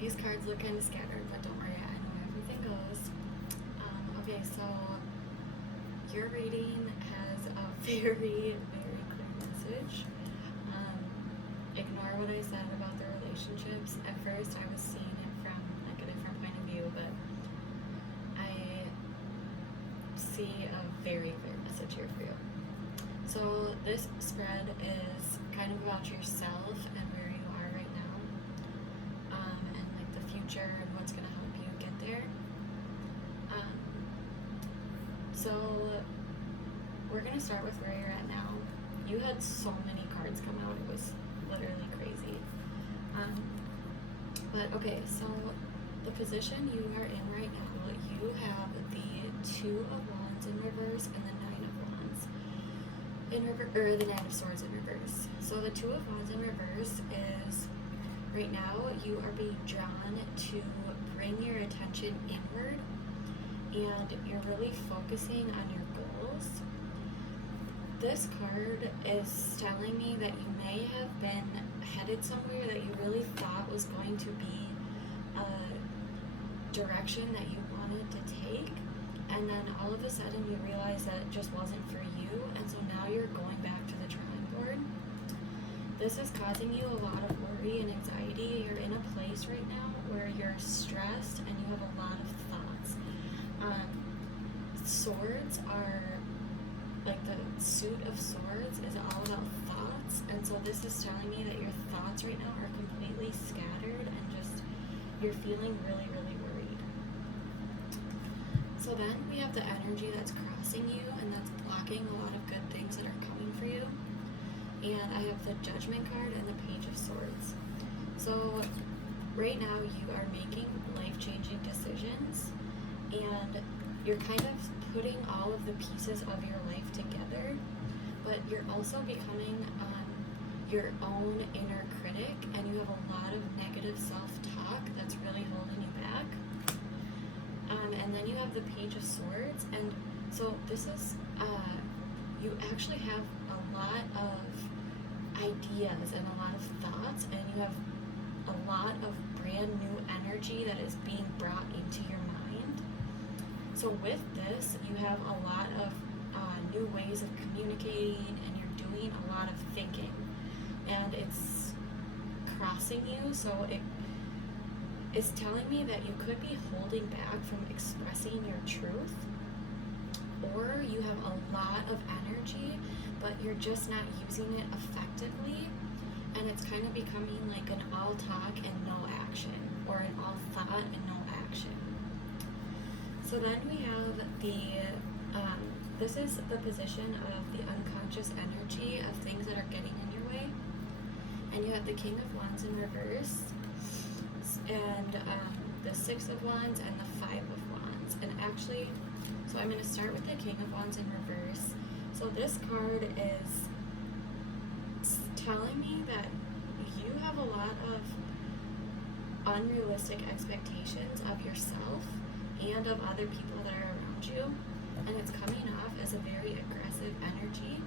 These cards look kind of scattered, but don't worry, I know everything goes. Okay, so your reading has a very, very clear message. Ignore what I said about the relationships. At first, I was seeing it from like a different point of view, but I see a very clear message here for you. So this spread is kind of about yourself and where you are right now, and like the future and what's going to help you get there. So we're going to start with where you're at now. You had so many cards come out, it was literally crazy. But okay, so the position you are in right now, you have the Two of Wands in reverse and the Nine of Wands in reverse, or the Nine of Swords in reverse. So the Two of Wands in reverse is, right now you are being drawn to bring your attention inward, and you're really focusing on your goals. This card is telling me that you may have been headed somewhere that you really thought was going to be a direction that you wanted to take, and then all of a sudden you realize that it just wasn't for you, and so now you're going back to the drawing board. This is causing you a lot of worry and anxiety. You're in a place right now where you're stressed and you have a lot of thoughts. Swords are, like the suit of swords is all about thoughts, and so this is telling me that your thoughts right now are completely scattered and just you're feeling really, really worried. So then we have the energy that's crossing you and that's blocking a lot of good things that are coming for you. And I have the Judgment card and the Page of Swords. So right now you are making life-changing decisions, and you're kind of putting all of the pieces of your life together, but you're also becoming your own inner critic, and you have a lot of negative self-talk that's really holding you back. And then you have the Page of Swords, and so this is, you actually have a lot of ideas and a lot of thoughts, and you have a lot of brand new energy that is being brought into your mind. So with this, you have a lot of new ways of communicating, and you're doing a lot of thinking, and it's crossing you. So it's telling me that you could be holding back from expressing your truth, or you have a lot of energy, but you're just not using it effectively, and it's kind of becoming like an all talk and no action, or an all thought and no action. So then we have this is the position of the unconscious energy of things that are getting in your way. And you have the King of Wands in reverse, and the Six of Wands and the Five of Wands. And actually, so I'm going to start with the King of Wands in reverse. So this card is telling me that you have a lot of unrealistic expectations of yourself and of other people that are around you, and it's coming off as a very aggressive energy,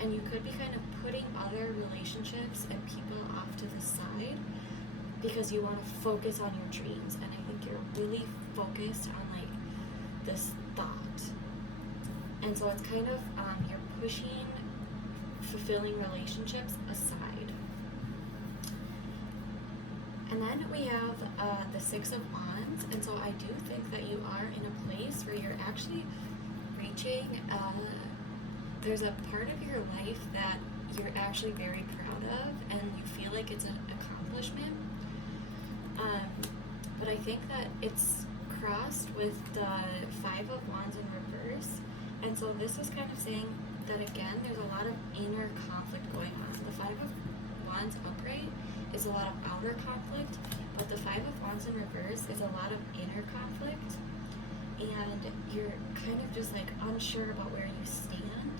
and you could be kind of putting other relationships and people off to the side because you want to focus on your dreams, and I think you're really focused on like this thought, and so it's kind of you're pushing fulfilling relationships aside. And then we have the Six of Wands, and so I do think that you are in a place where you're actually reaching, there's a part of your life that you're actually very proud of, and you feel like it's an accomplishment. But I think that it's crossed with the Five of Wands in reverse, and so this is kind of saying that again, there's a lot of inner conflict going on. The Five of Wands upright is a lot of outer conflict, but the Five of Wands in reverse is a lot of inner conflict, and you're kind of just like unsure about where you stand,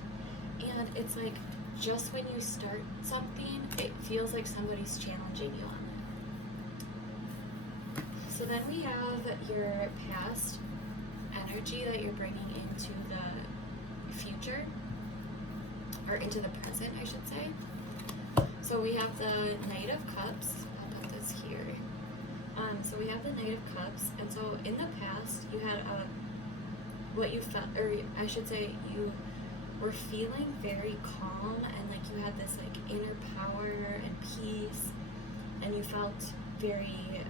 and it's like just when you start something, it feels like somebody's challenging you on it. So then we have your past energy that you're bringing into the future, or into the present, I should say. So we have the Knight of Cups. I'll put this here. So we have the Knight of Cups, and so in the past you had what you felt, or I should say, you were feeling very calm, and like you had this like inner power and peace, and you felt very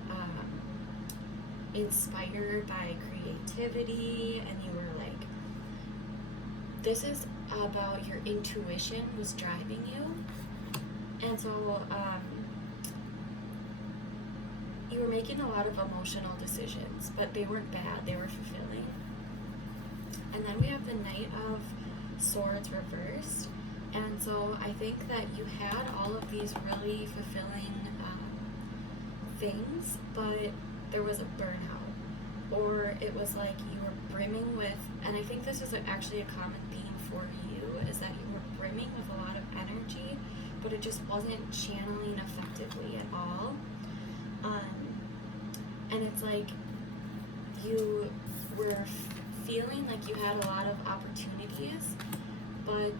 inspired by creativity, and you were like, this is about your intuition was driving you, and so you were making a lot of emotional decisions, but they weren't bad, they were fulfilling. And then we have the Knight of Swords reversed, and so I think that you had all of these really fulfilling things, but there was a burnout, or it was like you were brimming with, and I think this is actually a common theme for you, is that you were brimming with a lot of energy, but it just wasn't channeling effectively at all. And it's like you were feeling like you had a lot of opportunities, but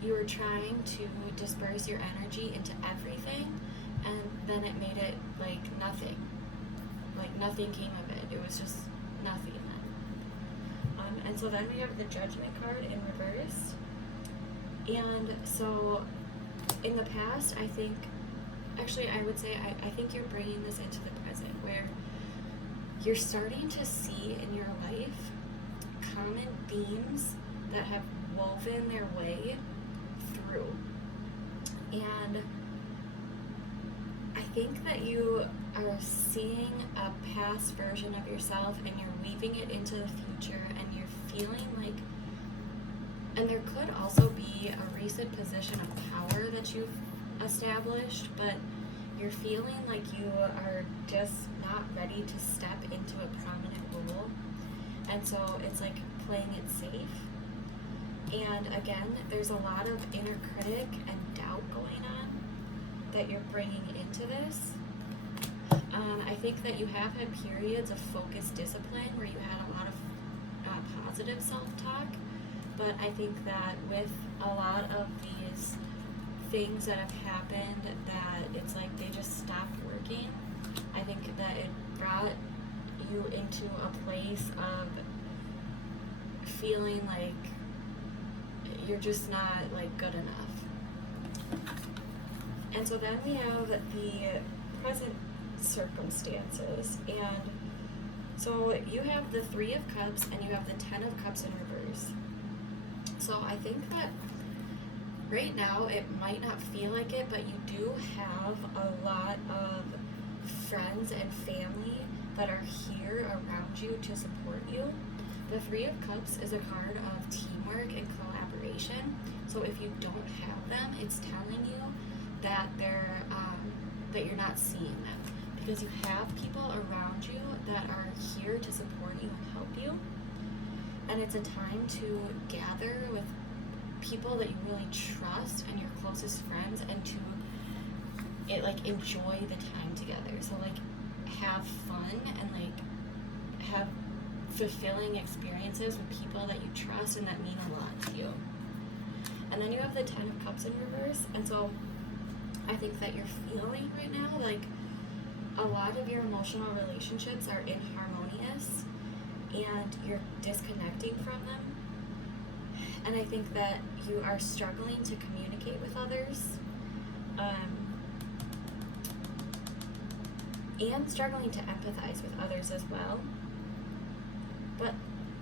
you were trying to disperse your energy into everything, and then it made it like nothing. Like nothing came of it. It was just nothing then. And so then we have the Judgment card in reverse. And so in the past, I think, actually I would say, I think you're bringing this into the present, where you're starting to see in your life common themes that have woven their way through. And I think that you are seeing a past version of yourself, and you're weaving it into the future, and you're feeling like, and there could also be a recent position of power that you've established, but you're feeling like you are just not ready to step into a prominent role, and so it's like playing it safe. And again, there's a lot of inner critic and doubt going on that you're bringing into this. I think that you have had periods of focused discipline where you had a lot of positive self-talk, but I think that with a lot of these things that have happened, that it's like they just stopped working. I think that it brought you into a place of feeling like you're just not like good enough. And so then we have the present circumstances, and so you have the Three of Cups and you have the Ten of Cups in reverse. So I think that right now it might not feel like it, but you do have a lot of friends and family that are here around you to support you. The Three of Cups is a card of teamwork and collaboration. So if you don't have them, it's telling you that that you're not seeing them, because you have people around you that are here to support you and help you. And it's a time to gather with people that you really trust and your closest friends, and to enjoy the time together. So like have fun and like have fulfilling experiences with people that you trust and that mean a lot to you. And then you have the Ten of Cups in reverse, and so I think that you're feeling right now like a lot of your emotional relationships are inharmonious and you're disconnecting from them. And I think that you are struggling to communicate with others, and struggling to empathize with others as well. But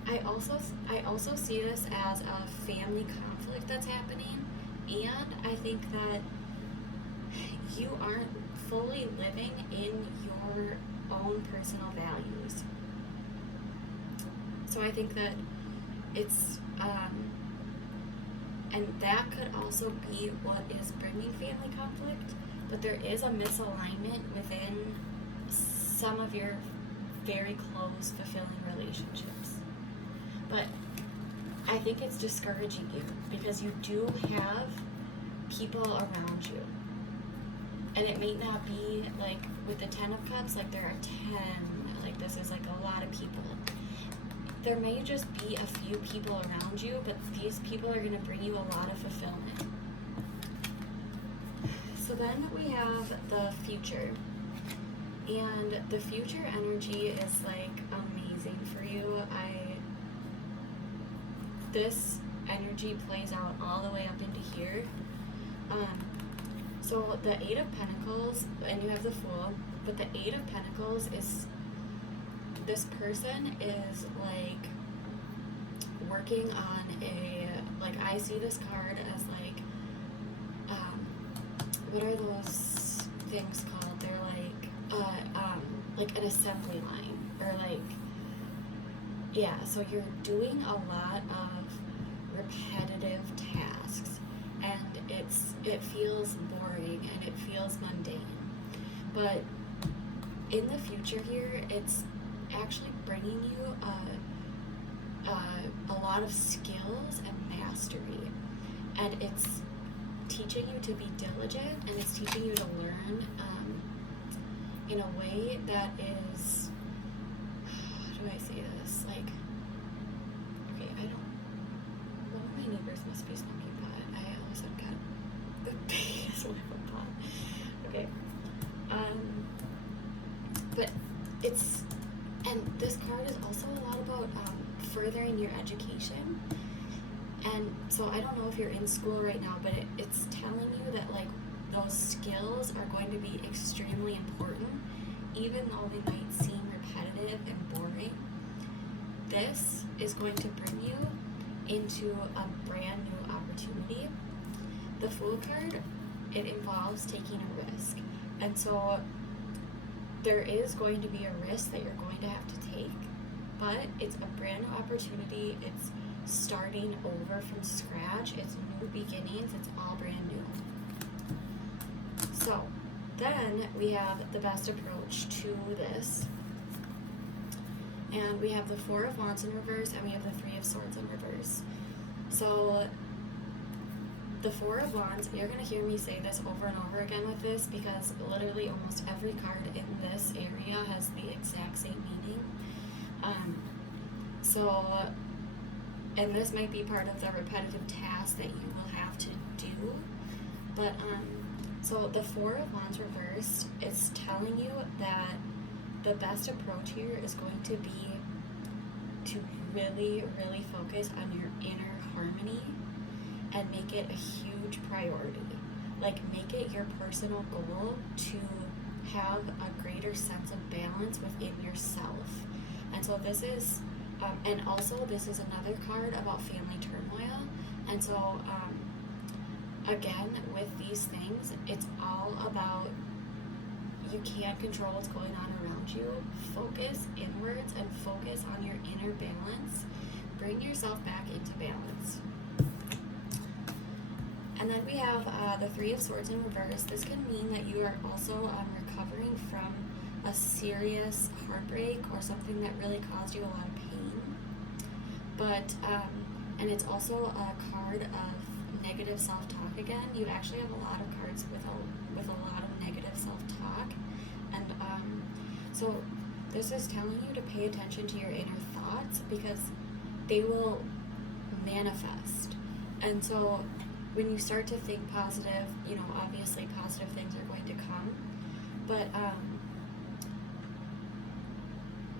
I also see this as a family conflict that's happening, and I think that you aren't fully living in your own personal values. So I think that it's and that could also be what is bringing family conflict, but there is a misalignment within some of your very close, fulfilling relationships. But I think it's discouraging you because you do have people around you. And it may not be like with the Ten of Cups, like there are 10, like this is like a lot of people. There may just be a few people around you, but these people are going to bring you a lot of fulfillment. So then we have the future. And the future energy is like amazing for you. This energy plays out all the way up into here. So the Eight of Pentacles, and you have the Fool, but the Eight of Pentacles is, this person is like working on a, like, I see this card as like, what are those things called? They're like an assembly line, or like, yeah, so you're doing a lot of repetitive tasks, and it feels boring and it feels mundane. But in the future here, it's actually bringing you a lot of skills and mastery, and it's teaching you to be diligent, and it's teaching you to learn in a way that is, how do I say this, like, okay, one of my neighbors must be smoking pot. I always have got the biggest one of pot. Okay, but it's, and this card is also a lot about furthering your education. And so I don't know if you're in school right now, but it's telling you that like those skills are going to be extremely important, even though they might seem repetitive and boring. This is going to bring you into a brand new opportunity. The Fool card, it involves taking a risk. And so there is going to be a risk that you're going to have to take, but it's a brand new opportunity. It's starting over from scratch. It's new beginnings. It's all brand new. So then we have the best approach to this. And we have the Four of Wands in reverse, and we have the Three of Swords in reverse. So the Four of Wands, you're going to hear me say this over and over again with this, because literally almost every card in this area has the exact same meaning. And this might be part of the repetitive task that you will have to do. But, so the Four of Wands reversed is telling you that the best approach here is going to be to really, really focus on your inner harmony and make it a huge priority. Like, make it your personal goal to have a greater sense of balance within yourself. And so this is, and also this is another card about family turmoil. And so, again, with these things, it's all about, you can't control what's going on around you. Focus inwards and focus on your inner balance. Bring yourself back into balance. And then we have the Three of Swords in reverse. This can mean that you are also recovering from a serious heartbreak or something that really caused you a lot of pain. But, and it's also a card of negative self-talk again. You actually have a lot of cards with a lot of negative self-talk. And so this is telling you to pay attention to your inner thoughts, because they will manifest. And so when you start to think positive, you know, obviously positive things are going to come, but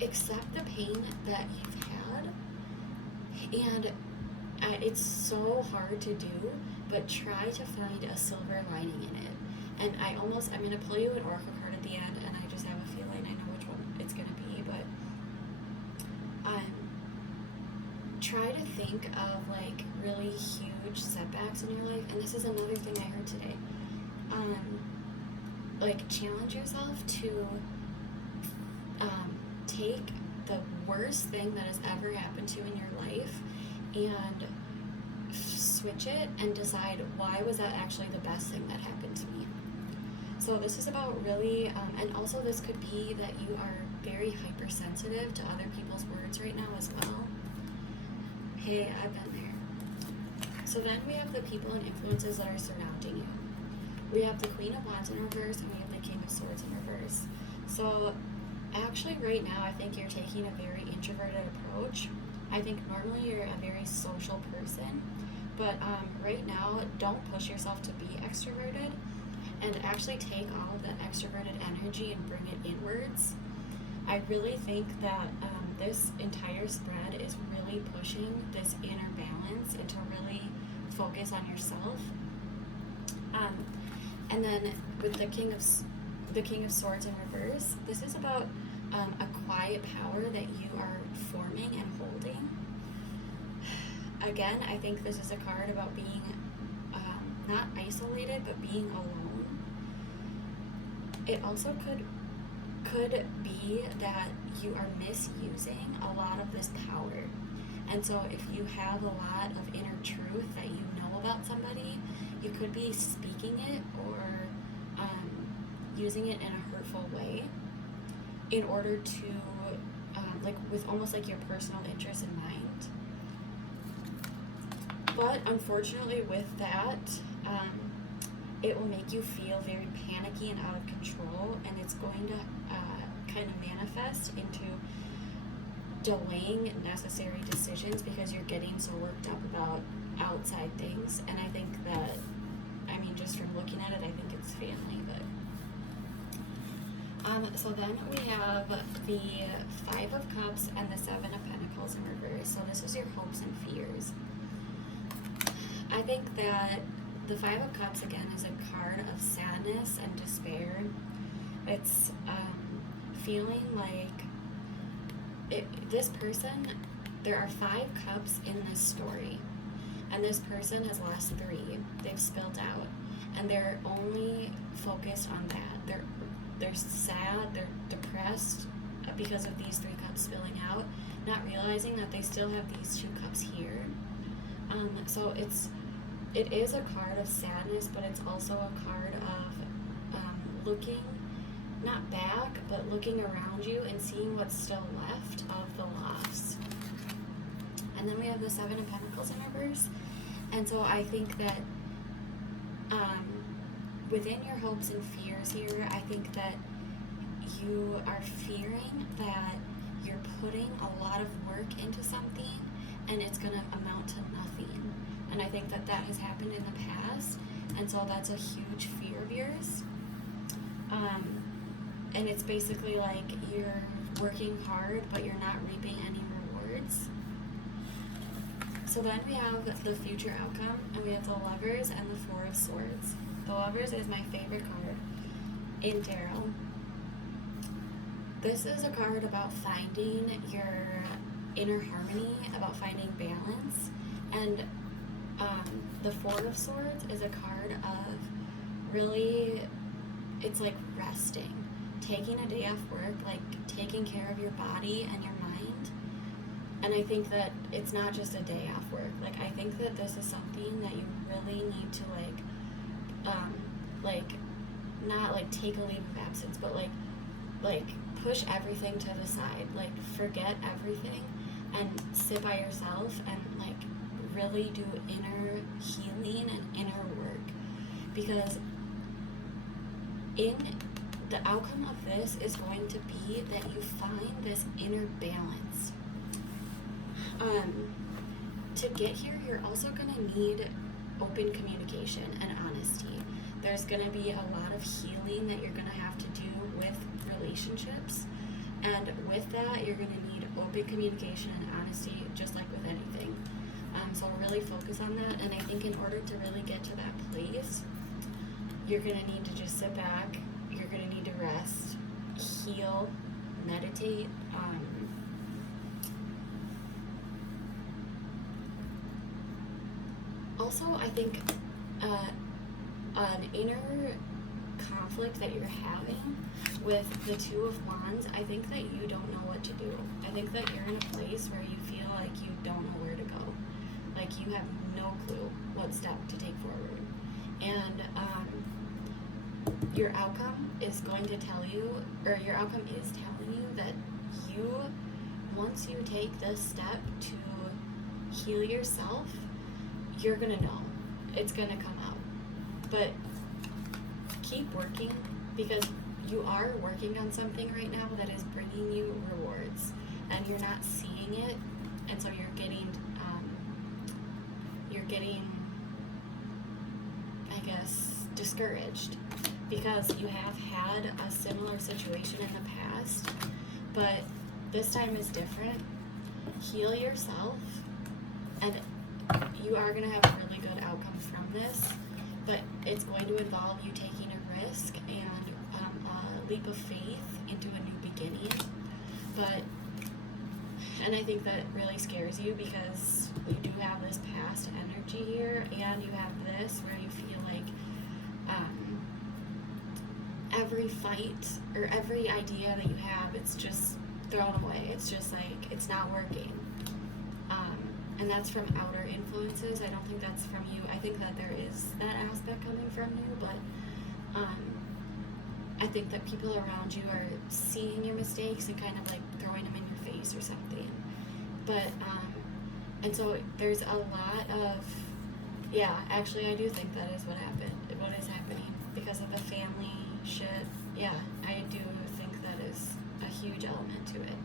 accept the pain that you've had, and it's so hard to do, but try to find a silver lining in it. And I'm going to pull you an oracle card at the end, and I just have a feeling I know which one it's going to be, but try to think of like really huge setbacks in your life. And this is another thing I heard today. Like, challenge yourself to take the worst thing that has ever happened to you in your life and switch it and decide, why was that actually the best thing that happened to me? So this is about really, and also this could be that you are very hypersensitive to other people's words right now as well. Hey, I've been there. So then we have the people and influences that are surrounding you. We have the Queen of Wands in reverse, and we have the King of Swords in reverse. So actually right now, I think you're taking a very introverted approach. I think normally you're a very social person, but right now, don't push yourself to be extroverted, and actually take all of that extroverted energy and bring it inwards. I really think that this entire spread is really pushing this inner balance and to really focus on yourself. And then with the King of Swords in reverse, this is about a quiet power that you are forming and holding. Again, I think this is a card about being not isolated, but being alone. It also could be that you are misusing a lot of this power. And so if you have a lot of inner truth that you know about somebody, you could be speaking it or using it in a hurtful way in order to, like with almost like your personal interest in mind. But unfortunately with that, it will make you feel very panicky and out of control, and it's going to kind of manifest into delaying necessary decisions because you're getting so worked up about outside things. And I think that, I mean, just from looking at it, I think it's family. But so then we have the Five of Cups and the Seven of Pentacles in reverse. So this is your hopes and fears. I think that the Five of Cups, again, is a card of sadness and despair. It's feeling like this person, there are 5 cups in this story, and this person has lost 3. They've spilled out, and they're only focused on that. They're sad, they're depressed because of these 3 cups spilling out, not realizing that they still have these 2 cups here. So it is a card of sadness, but it's also a card of looking, not back, but looking around you and seeing what's still left of the loss. And then we have the Seven of Pentacles in reverse. And so I think that within your hopes and fears here, I think that you are fearing that you're putting a lot of work into something and it's going to amount to nothing. And I think that that has happened in the past, and so that's a huge fear of yours. And it's basically like you're working hard, but you're not reaping any rewards. So then we have the future outcome, and we have the Lovers and the Four of Swords. The Lovers is my favorite card in tarot. This is a card about finding your inner harmony, about finding balance, and the Four of Swords is a card of really, it's like resting, taking a day off work, like taking care of your body and your mind. And I think that it's not just a day off work. Like, I think that this is something that you really need to not like take a leave of absence, but like push everything to the side, like forget everything and sit by yourself and like really do inner healing and inner work, because in the outcome of this is going to be that you find this inner balance. To get here, you're also going to need open communication and honesty. There's going to be a lot of healing that you're going to have to do with relationships, and with that you're going to need open communication and honesty, just like with anything. So really focus on that, and I think in order to really get to that place, you're going to need to just sit back, you're going to need to rest, heal, meditate. Also, I think an inner conflict that you're having with the Two of Wands, I think that you don't know what to do. I think that you're in a place where you feel like you don't know where to go. Like you have no clue what step to take forward. And your outcome is going to tell you, or your outcome is telling you that once you take this step to heal yourself, you're gonna know. It's gonna come out. But keep working, because you are working on something right now that is bringing you rewards, and you're not seeing it, and so you're getting I guess discouraged. because you have had a similar situation in the past, but this time is different. Heal yourself, and you are going to have really good outcomes from this, but it's going to involve you taking a risk and a leap of faith into a new beginning. And I think that really scares you because you do have this past energy here, and you have this where you feel like every fight or every idea that you have, it's just thrown away. It's just like, it's not working. And that's from outer influences. I don't think that's from you. I think that there is that aspect coming from you, but I think that people around you are seeing your mistakes and kind of like throwing them in your face or something. But, and so there's a lot of, yeah, actually I do think that is what happened, what is happening because of the family shit. Yeah, I do think that is a huge element to it.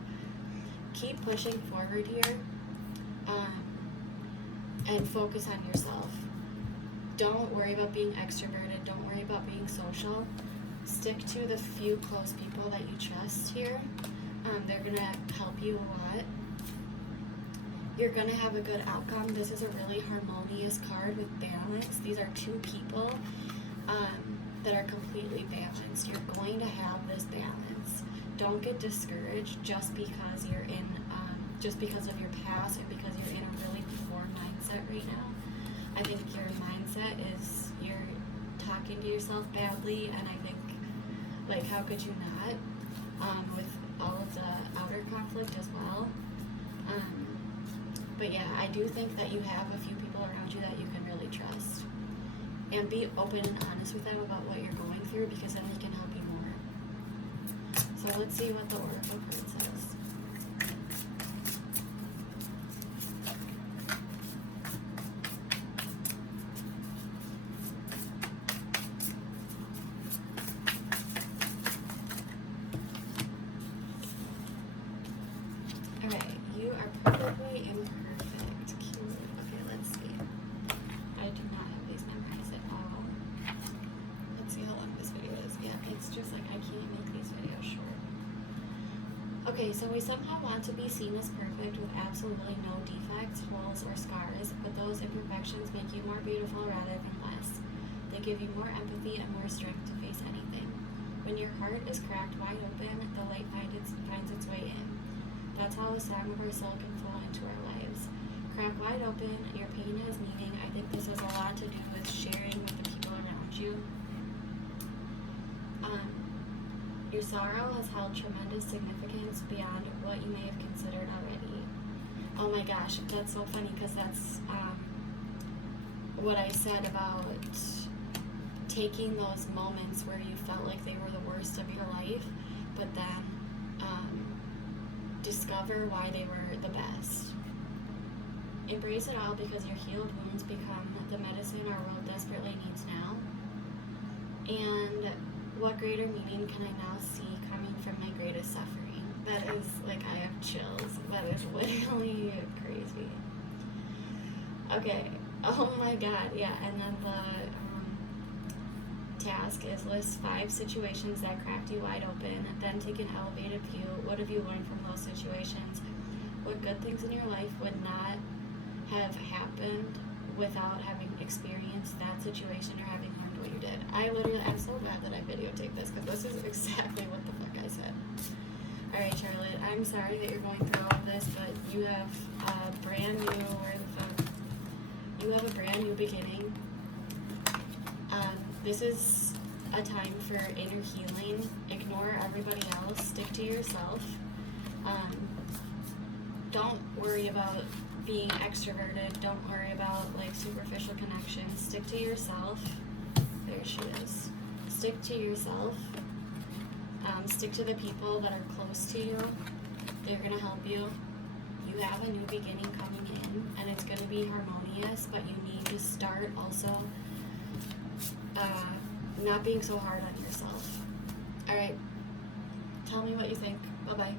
Keep pushing forward here, and focus on yourself. Don't worry about being extroverted. Don't worry about being social. Stick to the few close people that you trust here. They're going to help you a lot. You're going to have a good outcome. This is a really harmonious card with balance. These are two people that are completely balanced. You're going to have this balance. Don't get discouraged just because you're in, just because of your past and because you're in a really poor mindset right now. I think your mindset is you're talking to yourself badly, and I think, like, how could you not, with all of the outer conflict as well. But yeah, I do think that you have a few people around you that you can really trust. And be open and honest with them about what you're going through, because then they can help you more. So let's see what the Oracle card says. Alright, you are perfectly imperfect. Cute. Okay, let's see. I do not have these memorized at all. Let's see how long this video is. Yeah, it's just like I can't make these videos short. Okay, so we somehow want to be seen as perfect with absolutely no defects, holes, or scars, but those imperfections make you more beautiful rather than less. They give you more empathy and more strength to face anything. When your heart is cracked wide open, the light finds its way in. That's how the song of our soul can flow into our lives. Crack wide open, your pain has meaning. I think this has a lot to do with sharing with the people around you. Your sorrow has held tremendous significance beyond what you may have considered already. Oh my gosh, that's so funny because that's what I said about taking those moments where you felt like they were the worst of your life, but then discover why they were the best. Embrace it all because your healed wounds become the medicine our world desperately needs now. And what greater meaning can I now see coming from my greatest suffering? That is, like, I have chills. That is literally crazy. Okay. Oh my god, yeah. And then the task is list 5 situations that cracked you wide open, then take an elevated view. What have you learned from those situations? What good things in your life would not have happened without having experienced that situation or having learned what you did? I'm so glad that I videotaped this because this is exactly what the fuck I said. Alright, Charlotte, I'm sorry that you're going through all of this, but you have a brand new, you have a brand new beginning. This is a time for inner healing. Ignore everybody else. Stick to yourself. Don't worry about being extroverted. Don't worry about like superficial connections. Stick to yourself. There she is. Stick to yourself. Stick to the people that are close to you. They're going to help you. You have a new beginning coming in, and it's going to be harmonious, but you need to start also not being so hard on yourself. Alright, tell me what you think. Bye-bye.